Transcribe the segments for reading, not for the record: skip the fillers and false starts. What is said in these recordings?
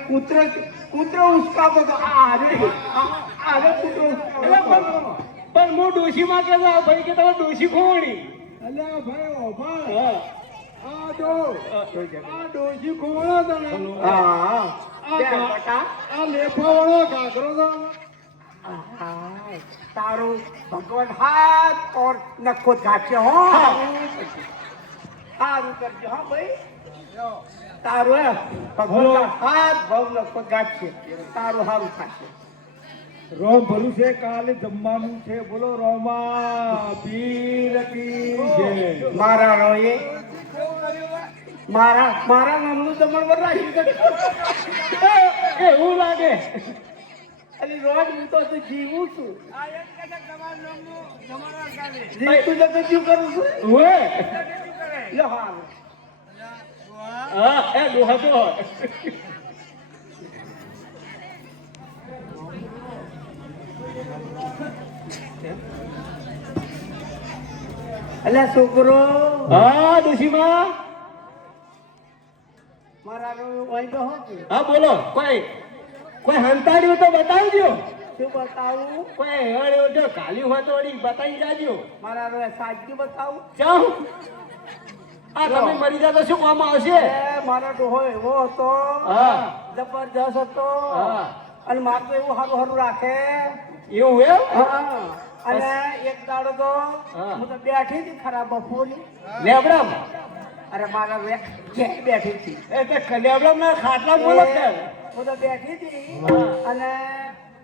કૂતરો કૂતરો ઉસકાતો તો અરે કૂતરો પણ હું ડોશી માં કે ભાઈ કે તમે ડોશી ખોવાણી અલ્યા ભાઈ ઓભાળ આ ડોશી ખોવાળો તને આ લેફાવાળો ઘાઘરો તો તારું ભગવાન હાથ ઓર નખો ઘાટશે હો સારું કરજો હા ભાઈ તારું ભગવાન હાથ ભવ નખો ઘાટશે તારું સારું થશે રોમ ભરું છે કાલે જમવાનું છે બોલો રોમા પીર કી જય મારા રોએ મારા નામનું જમણ રાખ્યું એવું લાગે અલી રોજ હું તો જીવું છું જીવતું તો જીવ કરું છું લો હા એ ડોહા તો અલ્યા છોકરો હા ડોશીમાં મારા રોય તો હા બોલો કોઈ હંતાડ્યું તો બતાવજો શું બતાવું કોઈ હેવાડ્યું જો કાલ્યું હોય તો વળી બતાવી જાજો મારા રોય સાચી બતાવું જાઓ આ તમે મરી જાવ તો શું કામ આવશે મારો ડોહો એવો હતો હા જબરજસ્ત હતો હા અને મારે તો એવું સારું સારું રાખે એવું એમ હા અને એક દાડો તો હું તો બેઠી હતી ખરાબ બપોરી લેબડામ અરે મારા બેઠી હતી એટલે લેબડામ ના ખાટલા બોલો છે હું તો બેઠી હતી અને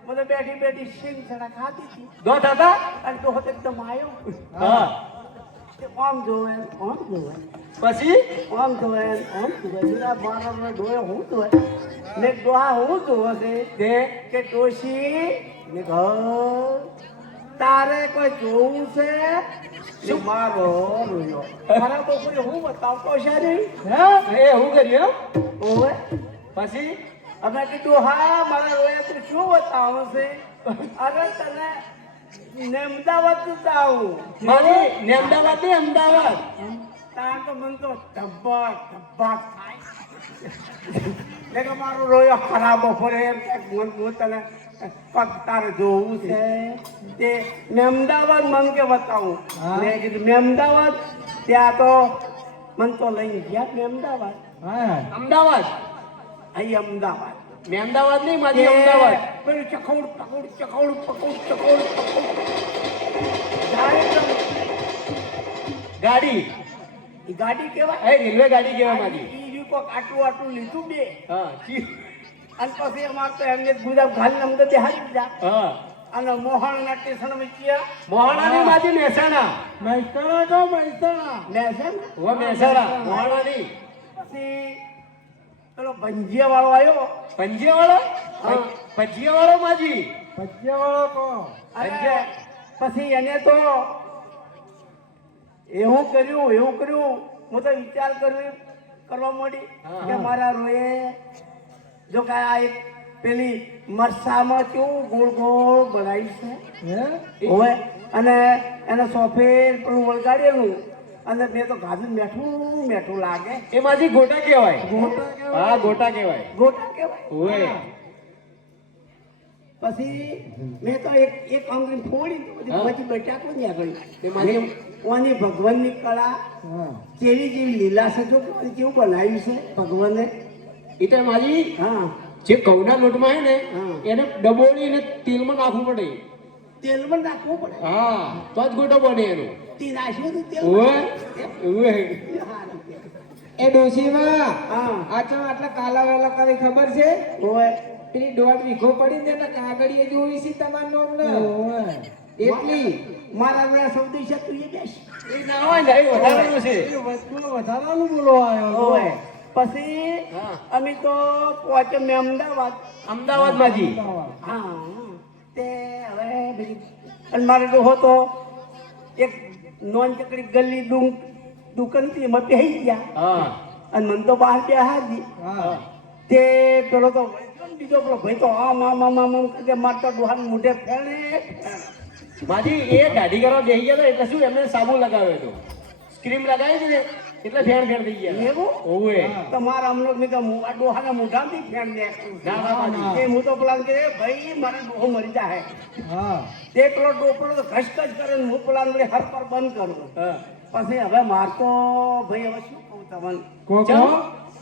હું તો બેઠી સિંગ સડા ખાતી હતી દો દાદા અને ડોહો તો એકદમ આવ્યો હા આમ જોવે પછી આમ જોવે મારા ડોહે હું જોવે ને ડોહા હું જોવે છે તે કે ડોશી ને ઘર તારે કોઈ જોવું છે શું મારો રોયો મારા બપોરે હું બતાવતો છે નહીં એ હું કર્યું ઓવે પછી અમે કીધું હા મારા રોયા તું શું બતાવો છે અરે તને ને અમદાવાદ બતાવું મારી ને અમદાવાદ ને અમદાવાદ તાર તો મન તો ધબ્બક થાય કે મારો રોયો ખરાબ બપોરે એમ કે હું તને પગ તારે જોવું છે તે મેં અમદાવાદ મન કે બતાવું મેં કીધું મેં અમદાવાદ ત્યાં તો મન તો લઈને ગયા મેં અમદાવાદ અમદાવાદ અહીં અમદાવાદ મેં અમદાવાદ નહીં મારી અમદાવાદ પેલું ચખોડ પકોડ ગાડી એ ગાડી કહેવાય એ રેલવે ગાડી કહેવાય મારી ઈ કોક આટલું લીધું બે હા અને પછી અમારે તો એમને ગુલાબ ઘાલીને અમને હારી જા હા અને મોહણના સ્ટેશન વેચ્યા મોહણાની માજી મહેસાણા મહેસાણા મોહણાની પછી પેલો ભંજીયા વાળો આવ્યો પંજીયા વાળો માજી ભજીયા વાળો પછી એને તો એવું કર્યું હું તો વિચાર કરવા માંડી કે મારા રોએ જો કે આ એક પેલી મરસામાં કેવું ગોળ ગોળ બનાવી છે હોય અને એને સોફેર પેલું વળગાડેલું અને મેં તો ગાજુ મેઠું લાગે એમાંથી ગોટા કહેવાય હા ગોટા કહેવાય હોય પછી મેં તો એક આંગળી ફોડી પછી બટાકો ને આગળ ઓની ભગવાનની કળા જેવી લીલા છે જો કેવું બનાવ્યું છે ભગવાને એ તો મારી હા જે ઘઉંના લોટમાં હે ને એને ડબોળીને તેલમાં નાખવું પડે તેલમાં નાખવું પડે હા તો જ ગોટો બને એનો તે નાખ્યું હતું તેલ એ ડોશીમાં હા આટલા કાલા વેલા કરી ખબર છે ઓય પેલી 1.5 વીઘો પડી ને કાગળીએ જોઈ છે તમારું નામ ને એટલી મારા મેં સૌથી છે તું એ બેસ એ ના હોય ને એ વધારાનું છે વધારાનું બોલો આવ્યો ઓય પછી અમે તો પહોંચે મેં અમદાવાદ માજી હા તે હવે બીજી અને મારે ડોહો તો એક નોન ચકડી ગલી દુકાન હતી એમાં પહેરી ગયા હા અને મને તો બહાર બેહાડી તે પેલો તો બીજો પેલો ભાઈ તો આમ કે મારતો ડોહાને મોઢે ફેણે માજી એ દાઢી કરવા બેસી ગયા હતા એટલે શું એમને સાબુ લગાવ્યો હતો ક્રીમ લગાવી હતી ને એટલે ફેણ ફેણ થઈ ગયા એવું ઓવે તમારા અમલો મેં કહ્યું આ ડોહાના મોઢામાંથી ફેણ નીકળ્યું. ના ના માજી એ હું તો પેલા કે ભાઈ મારે ડોહો મરી જાય હા તે પેલો ડોપડો તો ઘસકસ કરે ને હું પેલા વડે હર પર બંધ કરું. હા પછી હવે મારતો ભાઈ હવે શું કહું તમને કોકો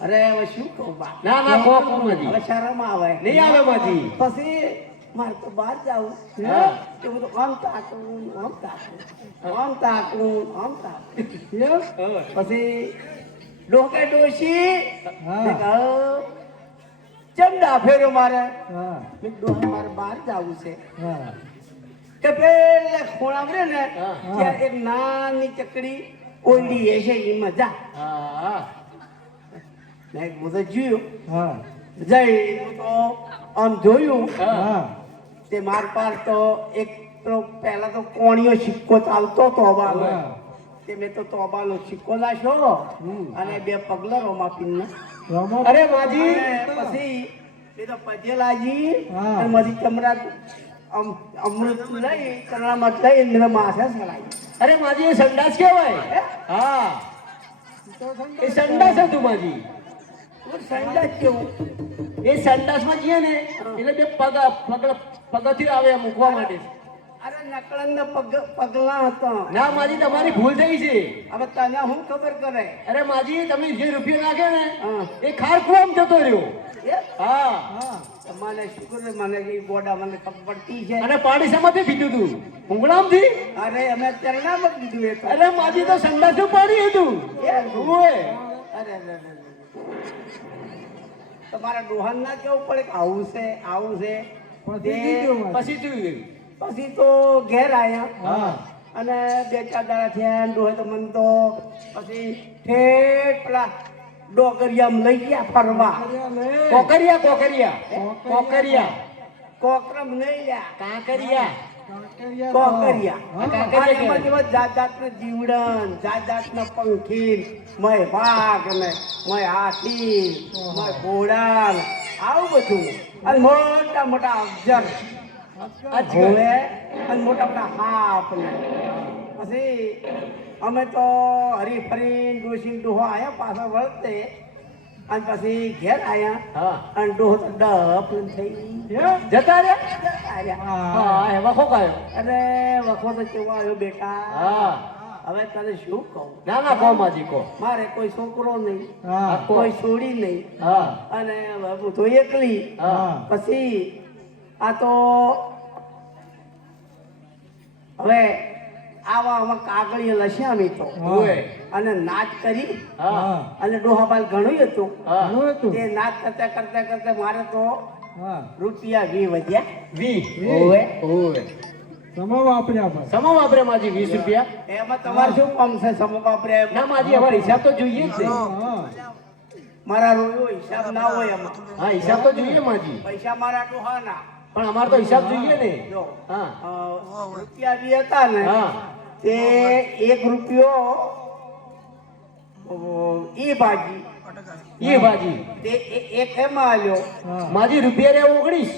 અરે હવે શું કહું બા ના ના કો કો માજી હવે શરમ આવે નહીં આવે માજી પછી મારે તો બહાર જાવું હા. તે બધું આમ તાકું આમ તાકું આમ તાકું આમ તાકું એમ? પછી ડોકે ડોશી હા. મેં કહ્યું, ચમ ડાફેરો મારે હા મેં કીધું, ડોહા મારે બહાર જાવું છે હા કે પેલે ખૂણા પડે ને હા. ત્યાં એક નાની ચકડી ઓયડી હશે એ મજા હા મેં હું તો જોયું હા જઈ હું તો આમ જોયું હા તે માર પાર તો એક તો પહેલા તો કોણીયો સિક્કો ચાલતો તોબાનો હા. તે મેં તો તોબાનો સિક્કો લાશ્યો અને બે પગલરો માપીને રમો અરે માજી પછી એ તો પજેલાજી હા. અને મારી ચમરા અમૃત લઈ ચરણામાં લઈ ને માથે સલાઈ અરે માજી એ સંડાસ કેવાય હા એ સંડાસ હતું માજી સંડાસ કેવું એ સંડાસમાં જઈએ ને એટલે બે પગથી આવે મૂકવા માટે અરે નકળંગ પગલા હતા ના માજી તમારી ભૂલ થઈ છે હવે તને હું ખબર કરે અરે માજી તમે જે રૂપિયો નાખે ને હા. એ ખાર કુવામાં જતો રહ્યો એ હા હા મને શુક્ર મને એ ગોડા મને ખબર પડતી છે અને પાણી શામાંથી પીધું તું ભૂંગળામથી અરે અમે ચરણામાં કીધું એ તો અરે માજી તો સંડાસનું પાણી હતું ઓય અરે તમારા ડોહાન ના કેવું પડે કે આવું છે આવું છે પછી તે- કીધું મને. પછી શું પછી તો ઘેર આયા હા અને બે ચાર દાડા થયા ને ડોહે તો મને તો પછી ઠેઠ પેલા ડોગરિયામાં લઈ ગયા ફરવા કોકરિયા કોકરિયા કોકરિયા કોકરમ નહીં લ્યા કાંકરિયા કોકરિયા હા. અને એમાં જેવા જાત જાતના જીવડન જાત જાતના પંખી મય વાઘ ને મય હાથી મય ઘોડા ને આવું બધું અને મોટા મોટા અક્ષર હોવે અને મોટા મોટા હાપ ને પછી અમે તો હરી ફરી ડોસી ડોહો આયા પાછા વળતે અને પછી ઘેર આયા હા અને ડોહો તો ડપ થઈ જતા રે આવ્યા. હા એ વખો કાયો અરે વખો તો કેવો આવ્યો બેટા હા હવે તને શું કહું ના ના કો માજી કો મારે કોઈ છોકરો નહીં હા કોઈ છોડી નહીં હા અને હવે હું તો એકલી હા પછી આ તો હવે આમાં કાગળીએ લસ્યા તો ઓય અને નાચ કરી હા અને ડોહાબાલ ઘણું હતું હા ઘણું હતું. તે નાચ કરતા કરતા કરતા મારે તો હા રૂપિયા 20 વધ્યા વી ઓવે. ઓય સમા વાપર્યા પણ સમો વાપરે માજી 20 રૂપિયા એમાં તમારે શું કામ છે સમૂહ બાપરે ના માજી હવે હિસાબ તો જોઈએ જ છે હા મારા રોયો હિસાબ ના હોય એમાં હા હિસાબ તો જોઈએ માજી પૈસા મારા ડોહાના પણ અમારે તો હિસાબ જોઈએ ને જો હા રૂપિયા 20 હતા ને હા તે 1 રૂપિયો ઈ ભાજી એ બાજી તે એક એમાં આલ્યો હા માજી રૂપિયા રે 19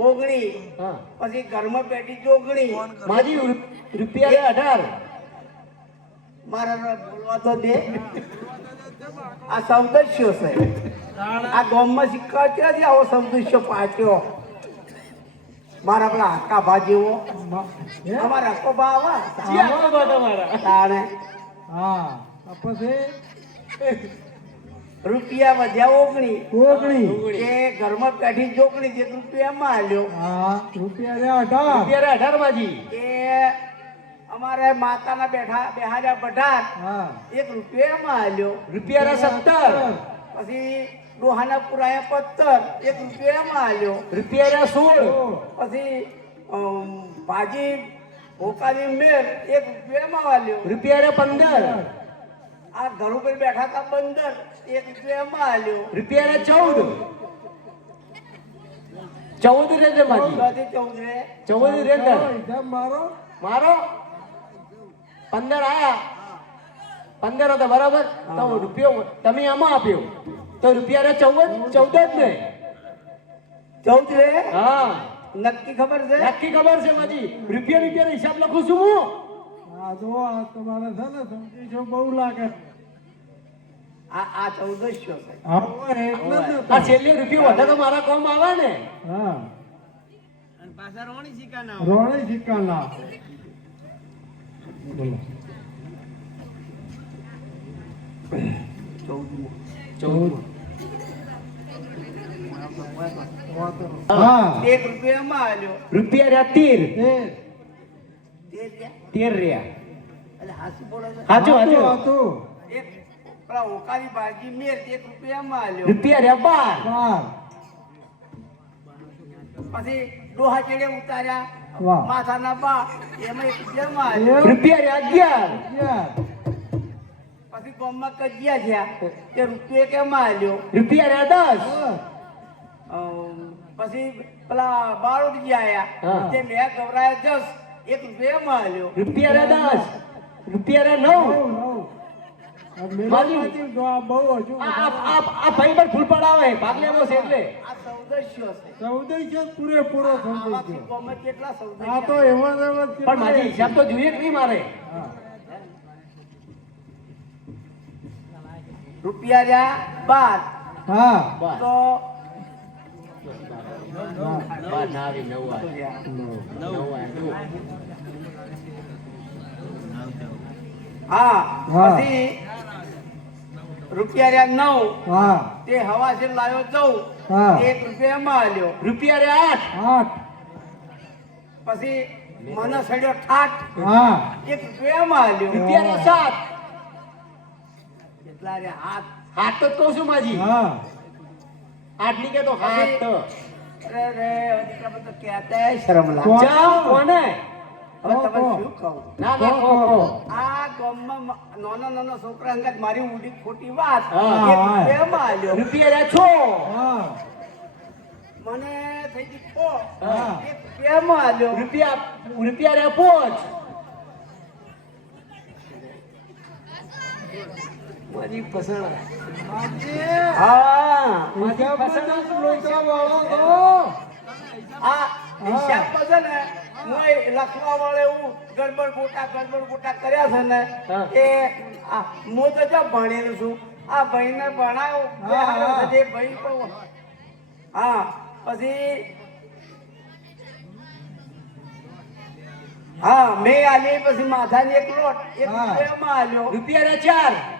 ઓગણી હા પછી ઘરમાં પેટી ચોગણી માજી રૂપિયા રે 18 મારા બોલવા તો દે આ સૌદસ્યો છે આ ગામમાં સિક્કા ક્યાંથી આવો સૌદસ્યો પાછો મારા પેલા હાકા ભાજીઓ અમારા હક્કો બાવા આવો બા તમારા તાણે હા પછી રૂપિયા વધ્યા ઓગણી કોકણી એ ઘરમાં પેટી ચોગણી 1 રૂપિયામાં આલ્યો હા રૂપિયા રે 18 રૂપિયા રે 18 માજી એ અમારે માતાના બેહાર્યા 18 હા 1 રૂપિયામાં આલ્યો રૂપિયા રે 17 પછી ડોહાના પુરાયા 17 1 રૂપિયામાં આલ્યો રૂપિયા રે 16 પછી ભાજી ભોકાની મેર 1 રૂપિયામાં આલ્યો રૂપિયા રે 15 આ ઘર ઉપર બેઠા હતા 15 1 રૂપિયામાં આલ્યો રૂપિયા રે 14 રે માજી 14 રે 14 રે હિસાબ મારો મારો 15 આયા 15 હતો બરાબર તો રૂપિયો તમે આમાં આપ્યો તો રૂપિયા રે 14 જ ને 14 રે હા નક્કી ખબર છે નક્કી ખબર છે માજી રૂપિયા હિસાબ લખું છું હું હા જો આ તમારે છે ને સમજી છો બહુ લાગે આ 1400 છે. હવે એટલે જ આ છેલ્લે રૂપિયો વધે તો મારા કામ આવે ને. હા અને પાછા રોણી સિક્કાના રોણી સિક્કાના બોલો 14. હા 1 રૂપિયામાં આલ્યો. રૂપિયા રહ્યા 13. 13 રહ્યા. 13 રહ્યા. એટલે હાચું બોલો છો? હાચું હાચું. હતું એક પેલા ઓકાની ભાજી મેર 1 રૂપિયામાં આલ્યો. રૂપિયા રહ્યા 12. બાર પછી ડોહા ચેડે ઉતાર્યા વાહ માથાના બા એમાં 1 રૂપિયામાં આલ્યો. રૂપિયા રહ્યા 11. 11 પછી ગામમાં કજિયા થયા તે રૂપિયા કેમાં આલ્યો. રૂપિયા રહ્યા 10. પછી પેલા બાળોદિયા હા. આયા તે મેં ગવરાયા 10 1 રૂપિયામાં આલ્યો. રૂપિયા રહ્યા 10. રૂપિયા રહ્યા 9. મેળામાંથી બહુ હજુ આ ભાઈ પર ફૂલ પડાવે ભાગ લેવો છે એટલે. આ 1400 છે. ચૌદશ પૂરેપૂરો થઈ આમાંથી ગયો ગામમાં કેટલા 1400? આ તો એમાં ને એમાં પણ મારી હિસાબ તો જોઈએ કે નહીં મારે. હા. રૂપિયા રહ્યા 12 હા તો બાર ના આવી 9 આવી. હા હા. પછી રૂપિયા રહ્યા 9 હા તે હવા છે લાવ્યો 14 હા. 1 રૂપિયામાં આલ્યો. રૂપિયા રહ્યા 8. 8 પછી મને સડ્યો ઠાઠ હા 1 રૂપિયામાં આલ્યો. રૂપિયા રહ્યા 7. કેટલા રહ્યા હાથ? હાથ તો જ કહું છું માજી. હા 8 ની કે તો હાથ. અરે રે એટલા બધા કહેતા શરમ લાગે. કોણ? જાઓ કોને? હવે તમે શું કહું? ના ના કહો. આ ગામમાં નાના છોકરા અંગત મારી ઉડી ખોટી વાત હા, 1 હા. રૂપિયામાં આલ્યો. રૂપિયા રહ્યા 6. હા મને થઈ ગઈ ખો હા. 1 રૂપિયામાં આલ્યો. રૂપિયા રહ્યા 5. મારી પસંદ. હા હિસાબમાં જ લોચા વાળો તો આ હિસાબમાં છે ને હું લખવા વાળે હું ગડબડ ગોટા કર્યા છે ને હા. એ હું તો જો ભણેલું છું આ ભાઈને ભણાવ હા, હા. જે ભાઈ પણ હા પછી હા મેં આલી પછી માથાની એક લોટ 1 હા. રૂપિયામાં આલ્યો. રૂપિયા રહ્યા 4.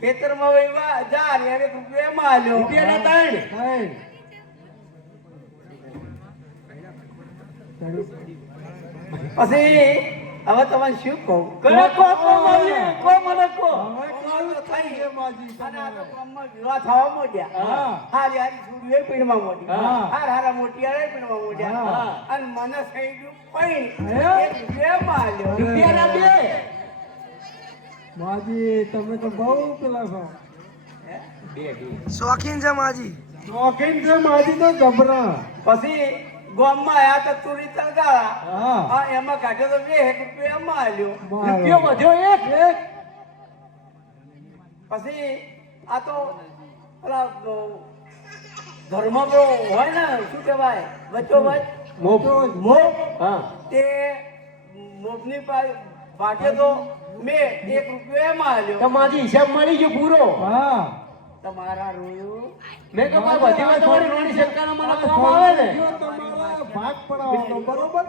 ખેતરમાં વહીવા 4 1 રૂપિયામાં આલ્યો. રૂપિયા રહ્યા 3. નહીં. પછી હવે તમને શું કહું? કરે કો માજી કો મને કો. હવે કાલ થઈ છે માજી અને આ તો તમારે. ગામમાં વિવાહ થવા માંડ્યા. હા. હારી હારી છોડીઓ પીણમાં મોડી. હા. હારા મોટિયાળે પીણમાં મોડ્યા. હા. અને મને થઈ ગયું પૈણ. હે? 1 રૂપિયામાં આલ્યો. રૂપિયા રહ્યા 2. માજી તમે તો બહુ પેલા છો શોખીન છે માજી. શોખીન છે માજી તો જબરા પછી ગામમાં આયા તો તુરી તળગાળા. હા હા એમાં કાઢ્યો તો 2 રૂપિયામાં આલ્યો. રૂપિયો વધ્યો 1. પછી આ તો પેલા ધર્મ હોય ને શું કહેવાય વચ્ચોવચ મોહ હા. તે મોભની ભાગ્ય તો મેં 1 રૂપિયામાં આલ્યો. તો માજી હિસાબ મળી ગયો પૂરો. હા તમારા રોયું મેં કહ્યું ભાઈ બધી વાત તમારી રોણી સરકારના મને કામ આવે ને. જો તમારા ભાગ પડાવવાનો બરોબર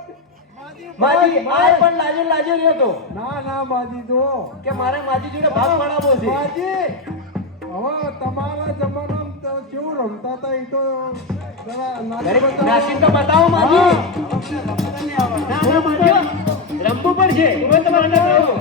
માજી આ પણ લાજો રહ્યો તો ના ના માજી જો કે મારે માજી જોડે ભાગ પડાવવો છે. માજી હવે તમારા જમાનામાં તો કેવું રમતા હતા એ તો જરા દરેક નાચી નાસીન તો બતાવો માજી. હા. ના ના માજી રમવું પડશે. તમે તમારે ના કરો.